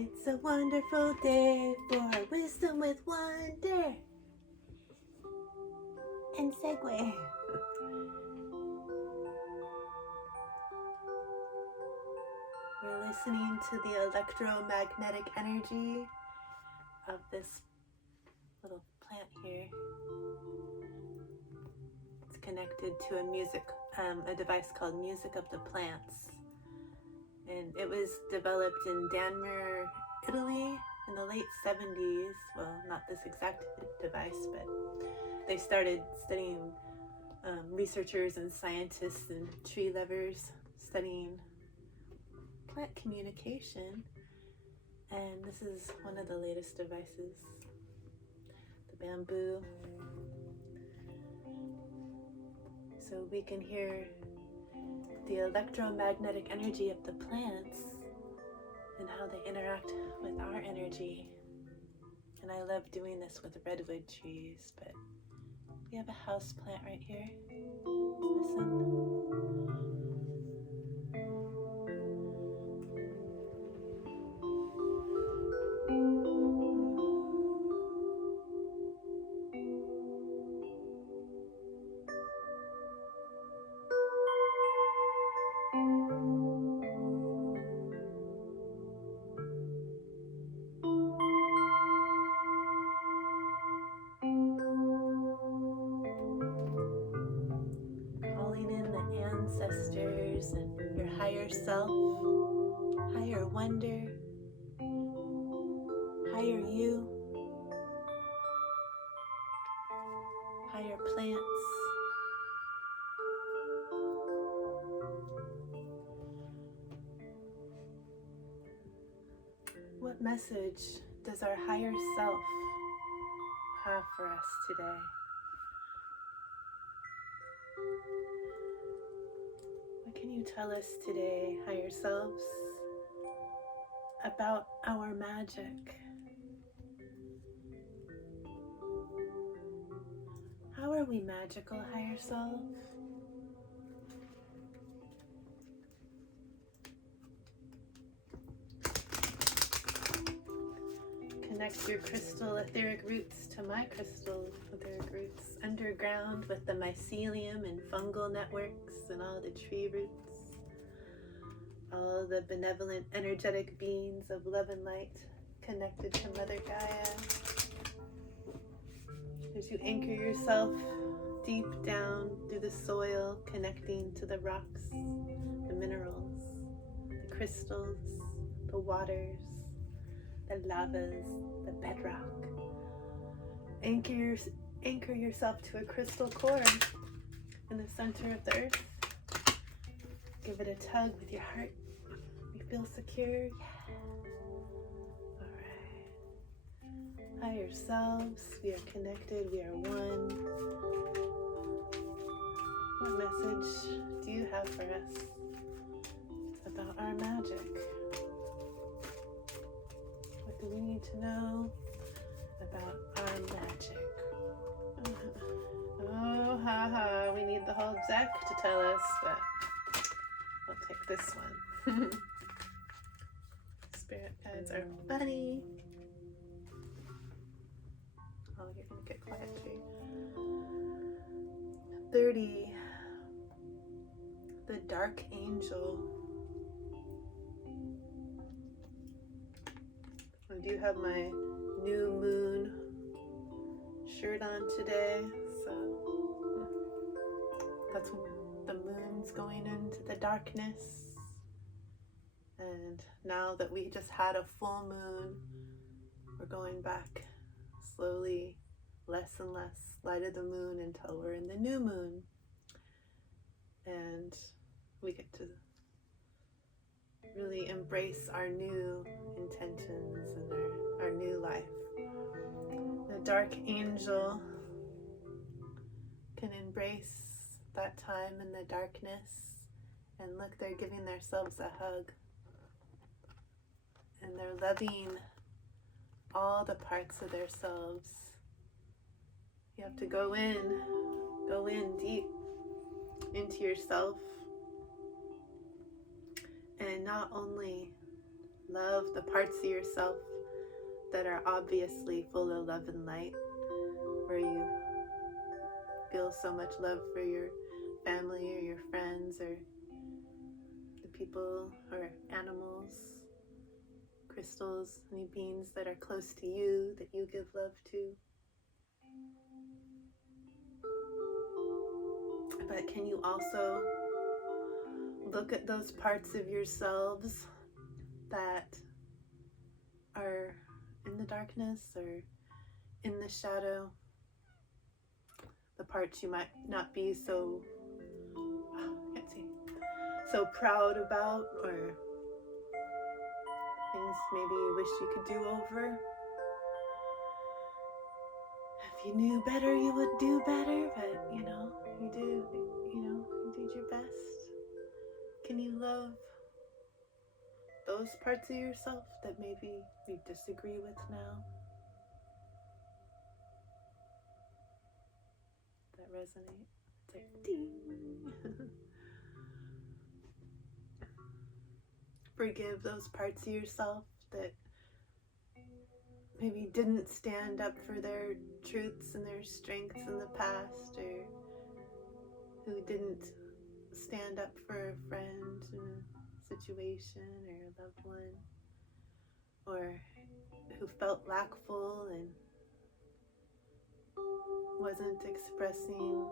It's a wonderful day for wisdom with wonder and segue. We're listening to the electromagnetic energy of this little plant here. It's connected to a device called Music of the Plants. And it was developed in Danmore, Italy in the late 70s. Well, not this exact device, but they started studying researchers and scientists and tree lovers studying plant communication. And this is one of the latest devices, the bamboo. So we can hear the electromagnetic energy of the plants and how they interact with our energy. And I love doing this with redwood trees, but we have a house plant right here. Listen. Ancestors and your higher self, higher wonder, higher you, higher plants. What message does our higher self have for us today? What can you tell us today, higher selves, about our magic? How are we magical, higher self? Connect your crystal etheric roots to my crystal etheric roots underground with the mycelium and fungal networks and all the tree roots, all the benevolent energetic beings of love and light connected to Mother Gaia. As you anchor yourself deep down through the soil, connecting to the rocks, the minerals, the crystals, the waters, the lavas, the bedrock. Anchor yourself to a crystal core in the center of the earth. Give it a tug with your heart. You feel secure? Yeah. All right. Higher selves, we are connected, we are one. What message do you have for us about our magic? What do we need to know about our magic? Oh, haha, we need the whole deck to tell us, but I'll take this one. Spirit guides are funny. Oh, you're gonna get quiet too. 30, the dark angel. I do have my new moon shirt on today, so that's when the moon's going into the darkness. And now that we just had a full moon, we're going back slowly, less and less light of the moon until we're in the new moon. And we get to really embrace our new intentions and our new life. The dark angel can embrace that time in the darkness, and look, they're giving themselves a hug, and they're loving all the parts of themselves. You have to go in deep into yourself, and not only love the parts of yourself that are obviously full of love and light, where you feel so much love for your family or your friends or the people or animals, crystals, any beings that are close to you that you give love to. But can you also look at those parts of yourselves that are in the darkness or in the shadow, the parts you might not be so proud about, or things maybe you wish you could do over? If you knew better, you would do better, but you did your best. Can you love those parts of yourself that maybe you disagree with now? That resonate? It's like ding. Forgive those parts of yourself that maybe didn't stand up for their truths and their strengths in the past, or who didn't stand up for a friend in a situation or a loved one, or who felt lackful and wasn't expressing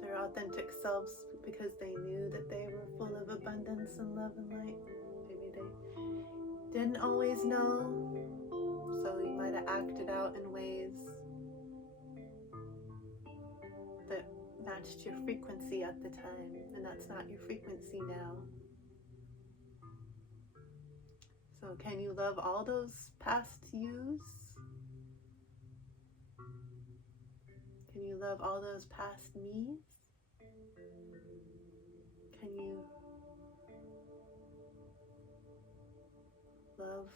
their authentic selves because they knew that they were full of abundance and love and light. Maybe they didn't always know, so you might have acted out in ways that matched your frequency at the time, and that's not your frequency now. So can you love all those past yous? Can you love all those past me's? Can you love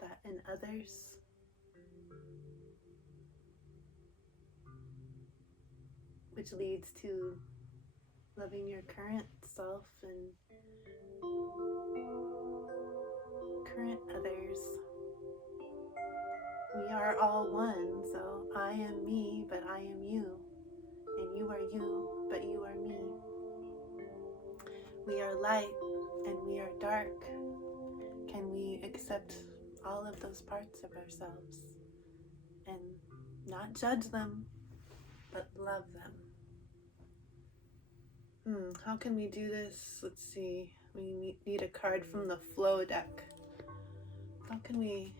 that in others? Which leads to loving your current self and current others. We are all one, so I am me, but I am you. And you are you, but you are me. We are light and we are dark. Can we accept all of those parts of ourselves and not judge them, but love them? How can we do this? Let's see. We need a card from the flow deck. How can we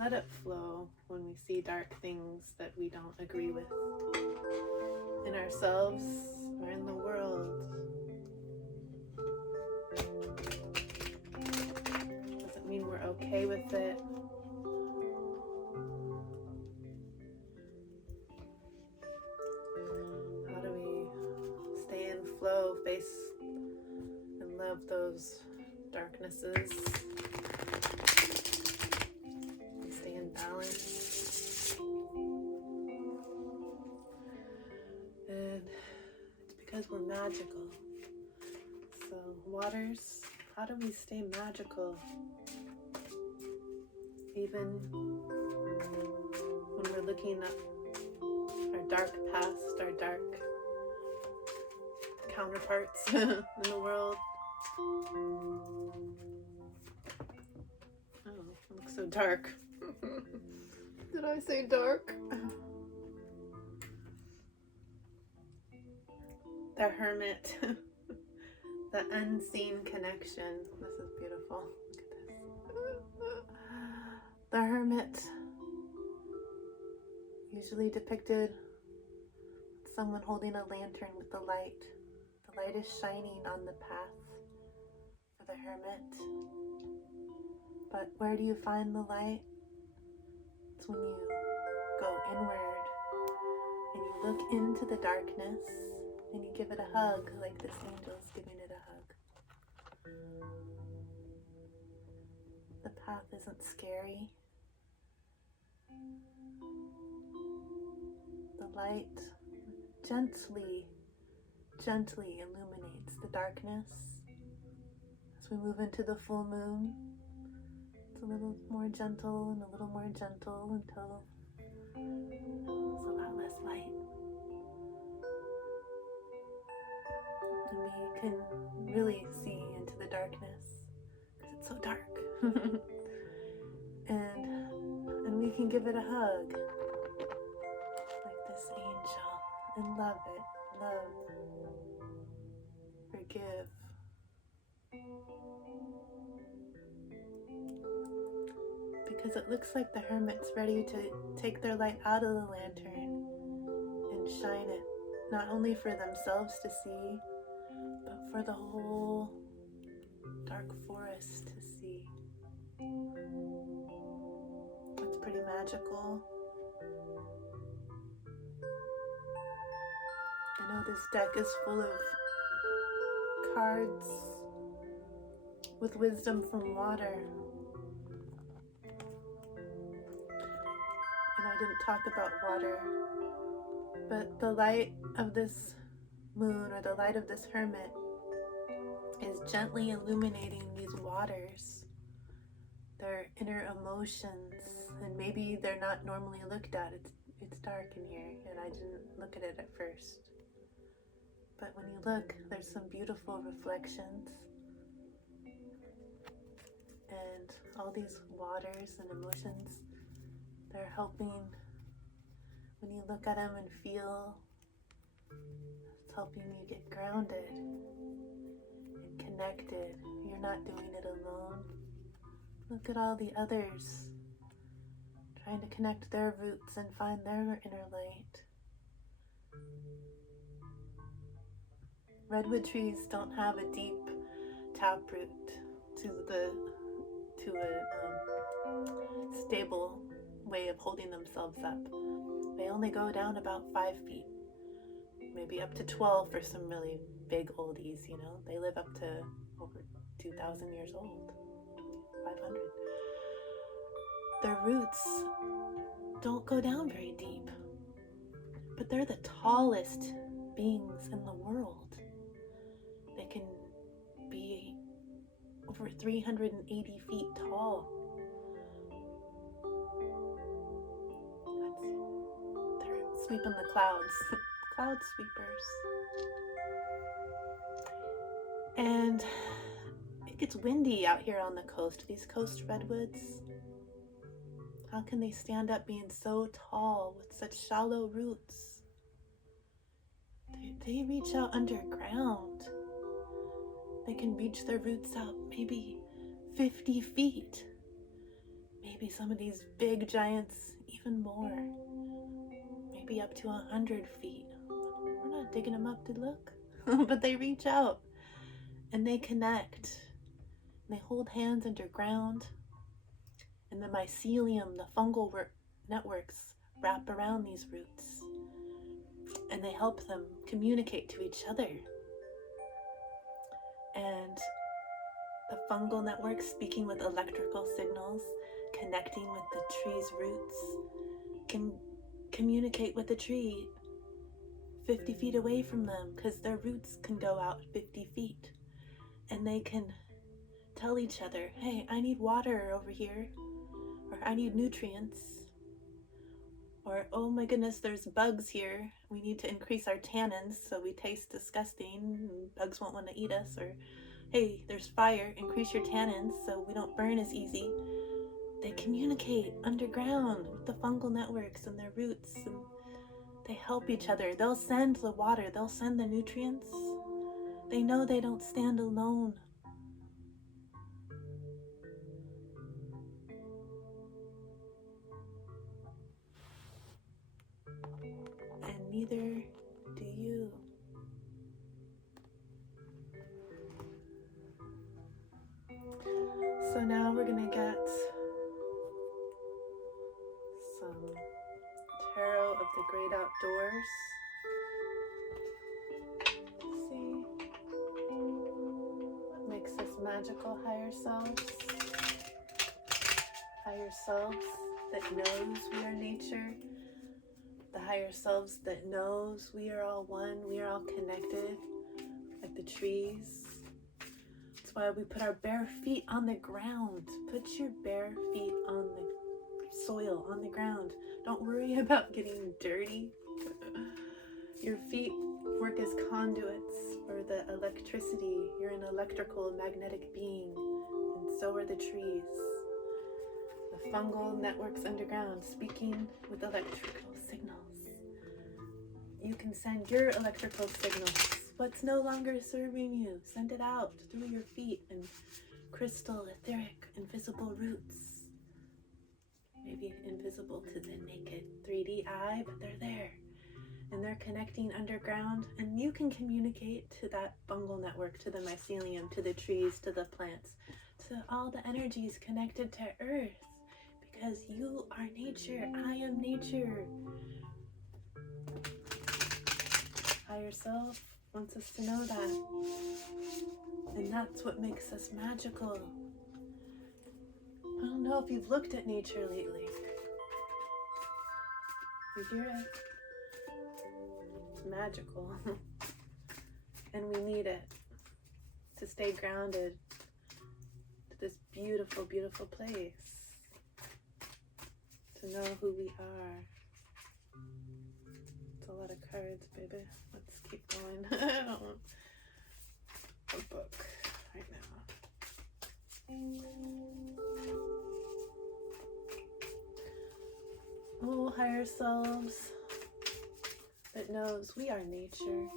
let it flow when we see dark things that we don't agree with in ourselves or in the world? Doesn't mean we're okay with it. How do we stay in flow, face and love those darknesses? Stay in balance. And it's because we're magical. So waters, how do we stay magical? Even when we're looking at our dark past, our dark counterparts in the world. Oh, it looks so dark. Did I say dark? The Hermit. The unseen connection. This is beautiful. Look at this. The Hermit. Usually depicted with someone holding a lantern with the light. The light is shining on the path for the Hermit. But where do you find the light? It's when you go inward and you look into the darkness and you give it a hug, like this angel's giving it a hug. The path isn't scary. The light gently illuminates the darkness. As we move into the full moon, it's a little more gentle and a little more gentle until it's a lot less light. And we can really see into the darkness because it's so dark. and we can give it a hug like this angel and love it. Love, forgive. Because it looks like the hermit's ready to take their light out of the lantern and shine it, not only for themselves to see, but for the whole dark forest to see. It's pretty magical. I know this deck is full of cards with wisdom from water. And I didn't talk about water, but the light of this moon or the light of this hermit is gently illuminating these waters, their inner emotions, and maybe they're not normally looked at. It's dark in here, and I didn't look at it at first. But when you look, there's some beautiful reflections. And all these waters and emotions, they're helping, when you look at them and feel, it's helping you get grounded and connected. You're not doing it alone. Look at all the others trying to connect their roots and find their inner light. Redwood trees don't have a deep taproot to a stable way of holding themselves up. They only go down about 5 feet, maybe up to 12 for some really big oldies, you know. They live up to over 2,000 years old, 500. Their roots don't go down very deep, but they're the tallest beings in the world. They can be over 380 feet tall. They're sweeping the clouds, cloud sweepers. And it gets windy out here on the coast, these coast redwoods. How can they stand up being so tall with such shallow roots? They reach out underground. They can reach their roots out maybe 50 feet. Maybe some of these big giants even more. Maybe up to 100 feet. We're not digging them up to look, but they reach out and they connect. And they hold hands underground. And the mycelium, the fungal networks wrap around these roots. And they help them communicate to each other. And the fungal networks, speaking with electrical signals, connecting with the tree's roots, can communicate with the tree 50 feet away from them, because their roots can go out 50 feet. And they can tell each other, hey, I need water over here, or I need nutrients, or oh my goodness, there's bugs here. We need to increase our tannins so we taste disgusting and bugs won't want to eat us. Or hey, there's fire, increase your tannins so we don't burn as easy. They communicate underground with the fungal networks and their roots, and they help each other. They'll send the water, they'll send the nutrients. They know they don't stand alone. And neither do you. So now we're going to get some tarot of the great outdoors. See what makes us magical higher selves. Higher selves that knows we are nature. The higher selves that knows we are all one, we are all connected. A the trees. That's why we put our bare feet on the ground. Put your bare feet on the soil, on the ground. Don't worry about getting dirty. Your feet work as conduits for the electricity. You're an electrical magnetic being, and so are the trees. The fungal networks underground, speaking with electrical signals. You can send your electrical signals. What's no longer serving you, send it out through your feet and crystal, etheric, invisible roots. Maybe invisible to the naked 3D eye, but they're there. And they're connecting underground, and you can communicate to that fungal network, to the mycelium, to the trees, to the plants, to all the energies connected to Earth, because you are nature. I am nature. Higher self wants us to know that, and that's what makes us magical. I don't know if you've looked at nature lately. You hear it? It's magical. And we need it to stay grounded to this beautiful, beautiful place. To know who we are. It's a lot of cards, baby. Let's keep going. I don't want a book right now. Oh, higher selves that knows we are nature.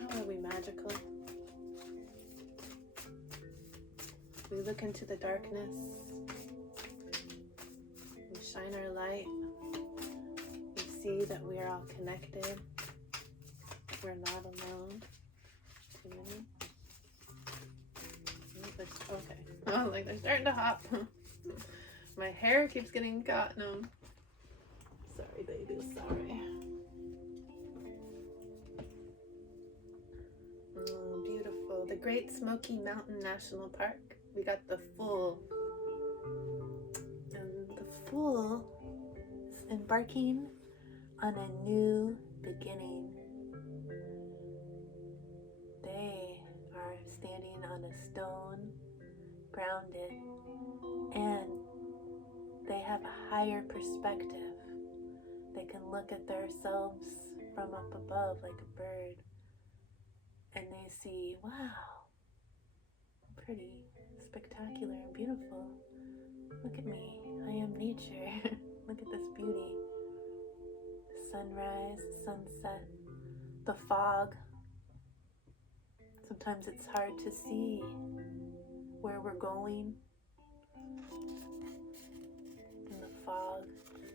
How are we magical? We look into the darkness. We shine our light. We see that we are all connected. We're not alone. Too many. Okay. Oh, like they're starting to hop. My hair keeps getting caught in them. Sorry, baby, sorry. Oh, beautiful. The Great Smoky Mountain National Park. We got the Fool. And the Fool is embarking on a new beginning. They are standing on a stone, grounded, and they have a higher perspective. They can look at themselves from up above like a bird, and they see, wow, pretty, spectacular, and beautiful. Look at me, I am nature. Look at this beauty. The sunrise, the sunset, the fog. Sometimes it's hard to see where we're going. In the fog,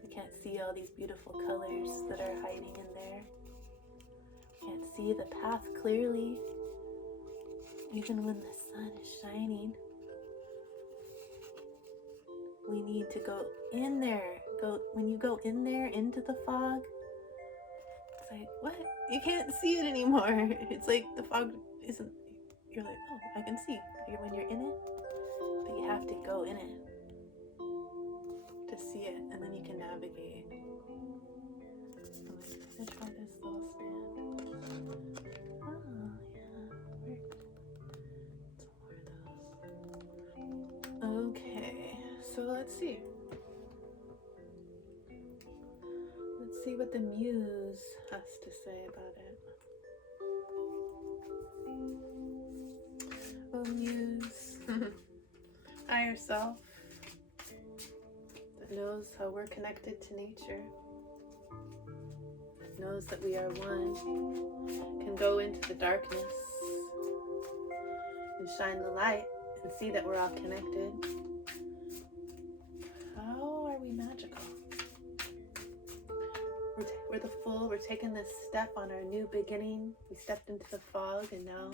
we can't see all these beautiful colors that are hiding in there. Can't see the path clearly, even when the sun is shining. We need to go in there. When you go in there into the fog, it's like, what? You can't see it anymore. It's like the fog isn't, you're like, oh, I can see when you're in it, but you have to go in it to see it, and then you can navigate. I'm gonna try this little stand. Oh, yeah, worked. Some more of those. Okay, so let's see. Let's see what the muse has to say about it. Oh, muse. Higher self that knows how we're connected to nature, knows that we are one, can go into the darkness and shine the light and see that we're all connected. How are we magical? We're the Fool. We're taking this step on our new beginning. We stepped into the fog, and now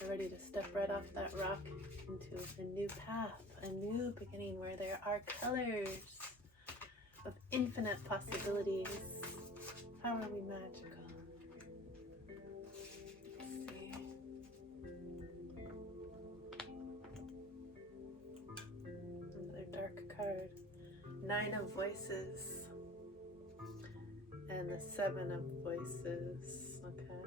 we're ready to step right off that rock into a new path, a new beginning where there are colors of infinite possibilities. How are we magical? Let's see. Another dark card. 9 of Voices. And the 7 of Voices. Okay.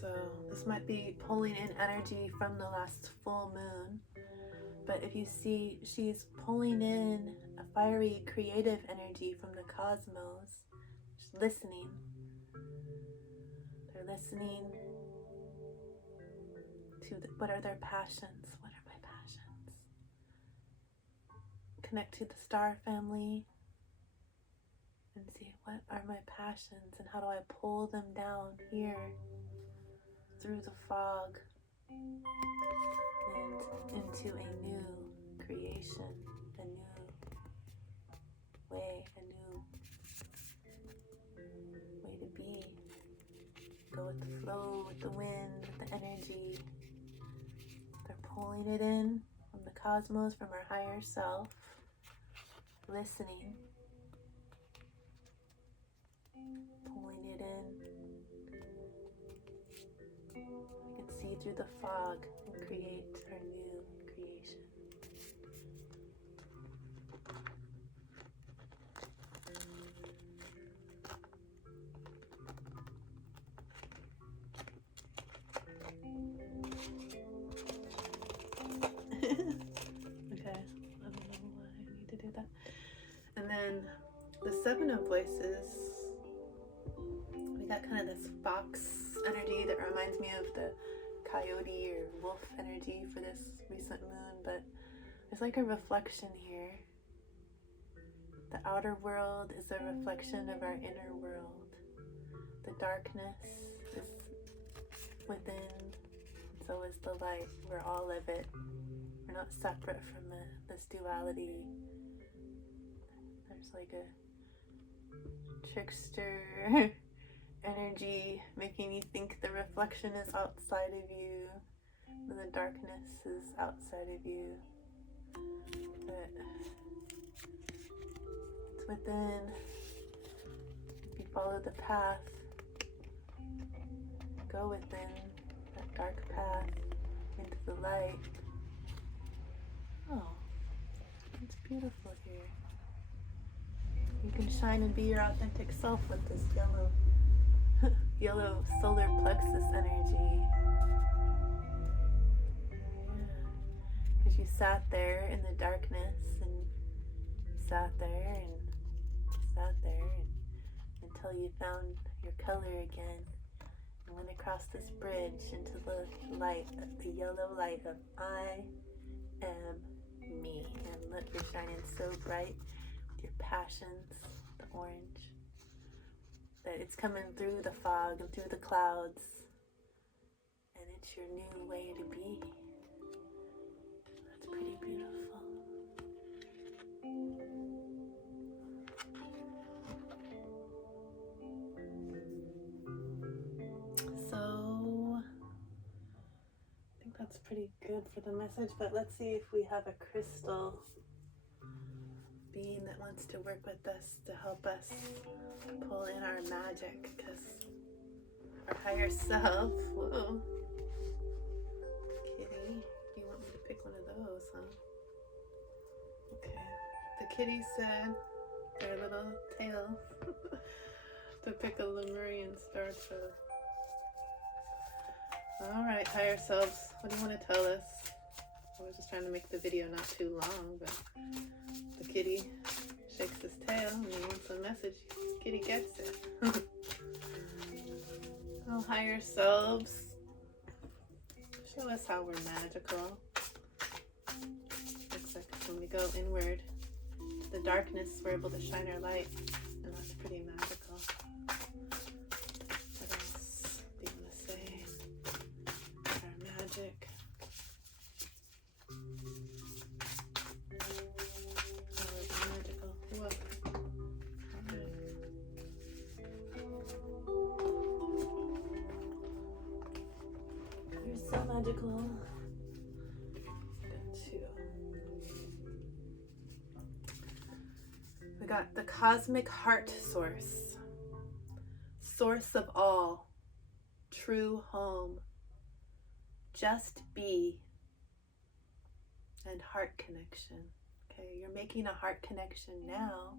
So this might be pulling in energy from the last full moon. But if you see, she's pulling in a fiery, creative energy from the cosmos. She's listening. They're listening to what are their passions? What are my passions? Connect to the star family and see what are my passions and how do I pull them down here through the fog and into a new creation, a new way, a new way to be. Go with the flow, with the wind, with the energy. They're pulling it in from the cosmos, from our higher self, listening, pulling it in. We can see through the fog and create our new creation. Okay, I don't know why I need to do that. And then the Seven of Voices, we got kind of this fox energy that reminds me of the coyote or wolf energy for this recent moon, but there's like a reflection here. The outer world is a reflection of our inner world. The darkness is within, so is the light. We're all of it. We're not separate from this duality. There's like a trickster energy making you think the reflection is outside of you and the darkness is outside of you. But it's within. If you follow the path, go within that dark path into the light. Oh, it's beautiful here. You can shine and be your authentic self with this yellow solar plexus energy. Yeah, because you sat there in the darkness and sat there and until you found your color again and went across this bridge into the light, the yellow light of I am me. And look, you're shining so bright with your passions, the orange, that it's coming through the fog and through the clouds, and it's your new way to be. That's pretty beautiful. So I think that's pretty good for the message, but let's see if we have a crystal being that wants to work with us to help us pull in our magic, because our higher self, whoa, kitty, you want me to pick one of those, huh? Okay, the kitty said their little tail to pick a Lemurian star trope. All right, higher selves, what do you want to tell us? I was just trying to make the video not too long, but the kitty shakes his tail and he wants a message. Kitty gets it. Oh, higher selves, show us how we're magical. Looks like when we go inward, the darkness, we're able to shine our light, and that's pretty magical. What else do you want to say? Our magic. So magical. We got the cosmic heart source, source of all, true home, just be, and heart connection. Okay, you're making a heart connection now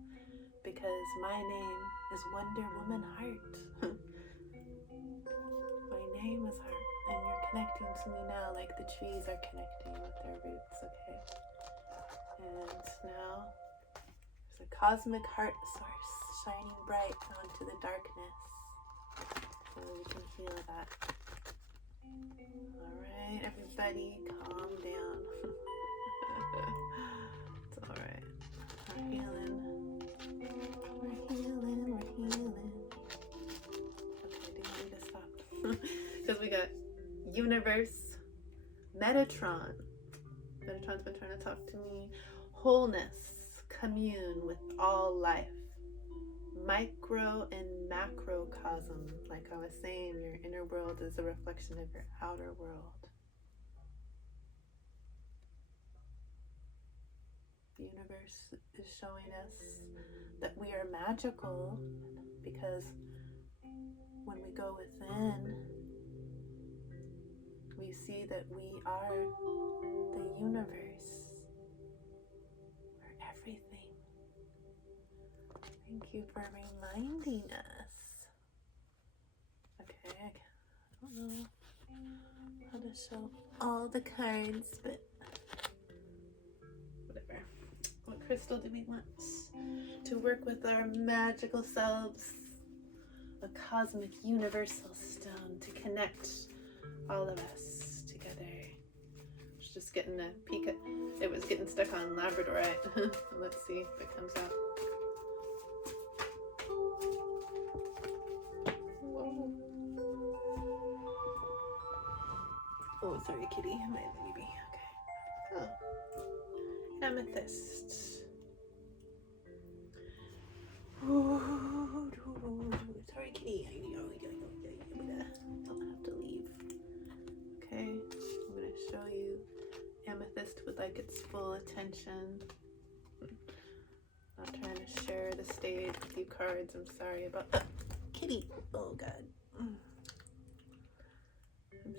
because my name is Wonder Woman Heart. My name is connecting to me now like the trees are connecting with their roots, okay? And now there's a cosmic heart source shining bright onto the darkness. So we can feel that. Alright, everybody, calm down. It's alright. We're healing. We're healing. Okay, do you need to stop? Because we got universe, Metatron. Metatron's been trying to talk to me. Wholeness, commune with all life. Micro and macrocosm, like I was saying, your inner world is a reflection of your outer world. The universe is showing us that we are magical because when we go within, we see that we are the universe. We're everything. Thank you for reminding us. Okay, I don't know how to show all the cards, but whatever. What crystal do we want to work with our magical selves? A cosmic universal stone to connect all of us together. I was just getting a peek at, it was getting stuck on labradorite. Let's see if it comes out. Oh, sorry, kitty, my baby. Okay. Oh, amethyst. Sorry, kitty. Don't have to leave. Okay, I'm gonna show you amethyst with like its full attention. I'm trying to share the stage with you cards. I'm sorry about that. Kitty. Oh God. I'm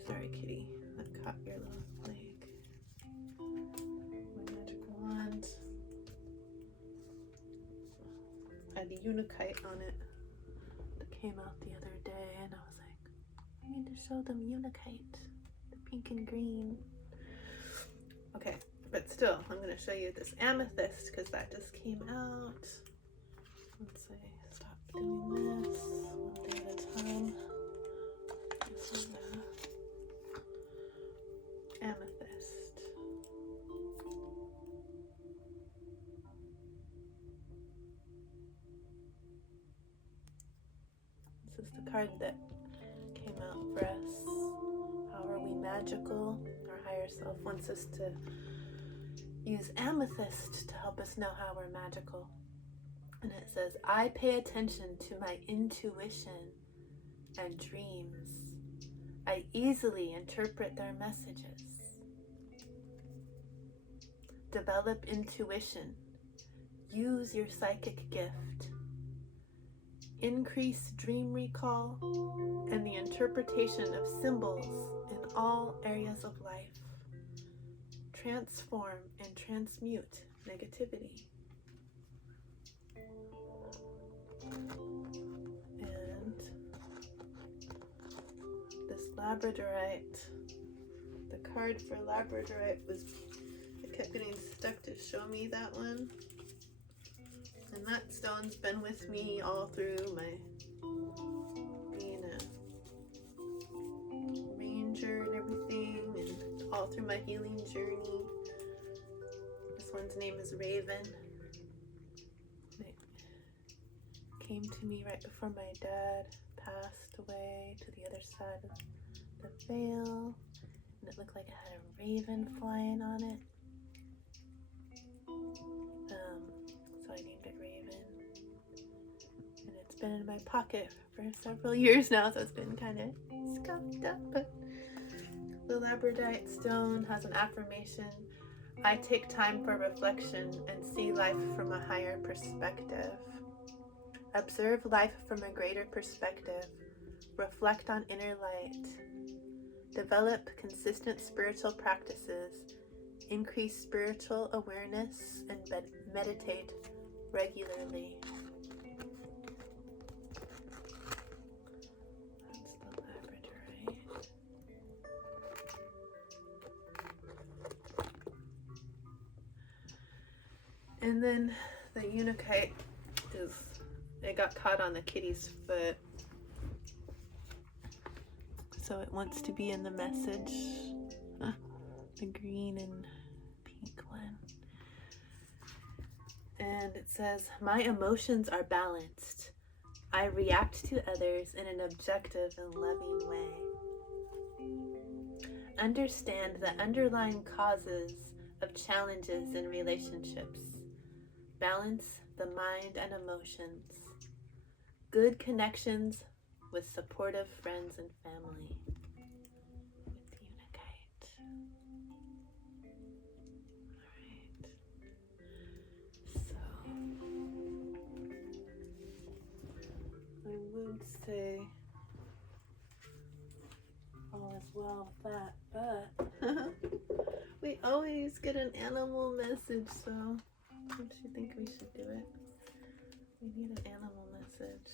sorry, kitty. I caught your little leg. My magic wand. I had a unikite on it that came out the other day, and I was like, I need to show them unikite, the pink and green. Okay, but still, I'm going to show you this amethyst because that just came out. Let's say stop doing this one thing at a time. This is the amethyst. This is the card that came out for us. How are we magical? Our higher self wants us to use amethyst to help us know how we're magical. And it says, I pay attention to my intuition and dreams. I easily interpret their messages. Develop intuition. Use your psychic gift. Increase dream recall and the interpretation of symbols in all areas of life. Transform and transmute negativity. And this labradorite, the card for labradorite was, it kept getting stuck to show me that one. And that stone's been with me all through my being a ranger and everything, and all through my healing journey. This one's name is Raven. It came to me right before my dad passed away to the other side of the veil, and it looked like it had a raven flying on it. So I named it Raven, and it's been in my pocket for several years now, so it's been kind of scuffed up. But the labradorite stone has an affirmation: I take time for reflection and see life from a higher perspective. Observe life from a greater perspective. Reflect on inner light. Develop consistent spiritual practices. Increase spiritual awareness and meditate regularly. That's the labradorite. And then the unikite it got caught on the kitty's foot. So it wants to be in the message. The green and pink one. And it says, my emotions are balanced. I react to others in an objective and loving way. Understand the underlying causes of challenges in relationships. Balance the mind and emotions. Good connections with supportive friends and family. With the unikite. Alright. So I would say all is well with that, but we always get an animal message, so don't you think we should do it? We need an animal message.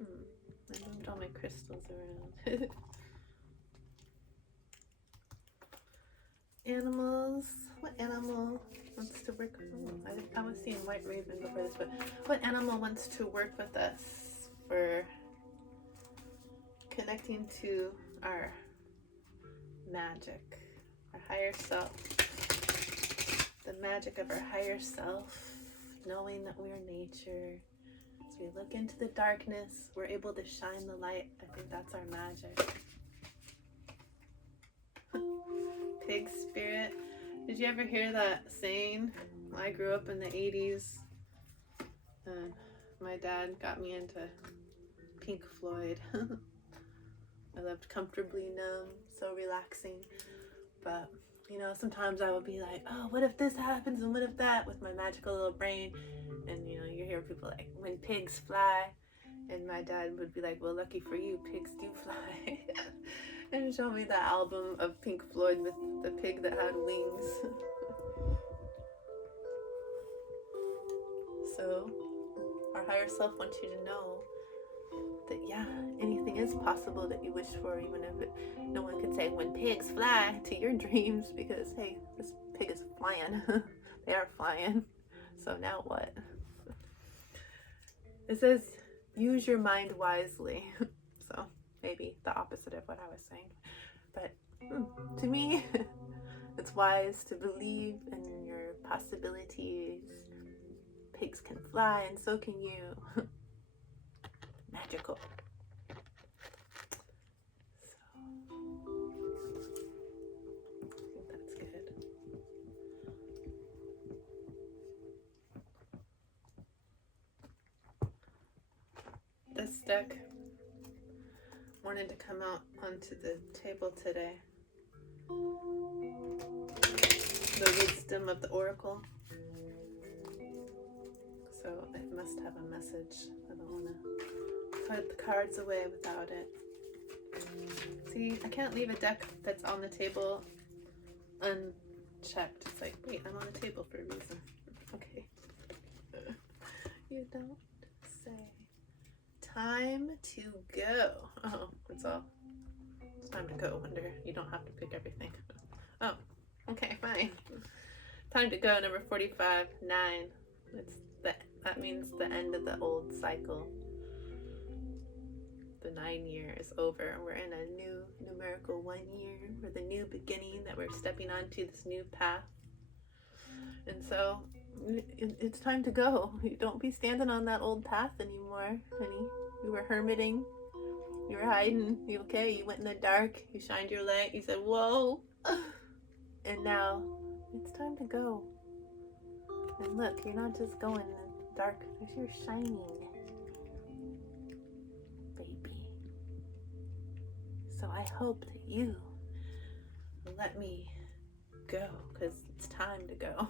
I moved all my crystals around. Animals. What animal wants to work with? I was seeing White Raven before this, but what animal wants to work with us for connecting to our magic, our higher self, the magic of our higher self, knowing that we're nature. As we look into the darkness, we're able to shine the light. I think that's our magic. Pig spirit. Did you ever hear that saying? I grew up in the 80s and my dad got me into Pink Floyd. I loved Comfortably Numb, so relaxing. But, you know, sometimes I would be like, oh, what if this happens and what if that, with my magical little brain. And, you know, you hear people like, when pigs fly. And my dad would be like, well, lucky for you, pigs do fly. And show me the album of Pink Floyd with the pig that had wings. So, our higher self wants you to know that, yeah, anything is possible that you wish for, even if no one can say when pigs fly to your dreams, because, hey, this pig is flying. They are flying. So now what? It says, use your mind wisely. So maybe the opposite of what I was saying. But to me, it's wise to believe in your possibilities. Pigs can fly and so can you. Magical. So, I think that's good. This deck wanted to come out onto the table today. The wisdom of the oracle. So it must have a message. I don't want to put the cards away without it. See, I can't leave a deck that's on the table unchecked. It's like, wait, I'm on the table for a reason. Okay. You don't say. Time to go. Oh, it's time to go. Wonder you don't have to pick everything. Oh, okay, fine. Time to go, number 45, 9. That means the end of the old cycle. The 9 year is over. We're in a new numerical 1 year. We're the new beginning that we're stepping onto this new path. And so it's time to go. You don't be standing on that old path anymore, honey. You were hermiting. You were hiding. You okay? You went in the dark. You shined your light. You said, whoa. And now it's time to go. And look, you're not just going in the dark. You're shining, baby. So I hope that you let me go, because it's time to go.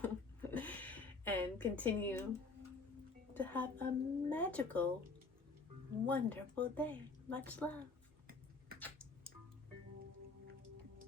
And continue to have a magical, wonderful day. Much love.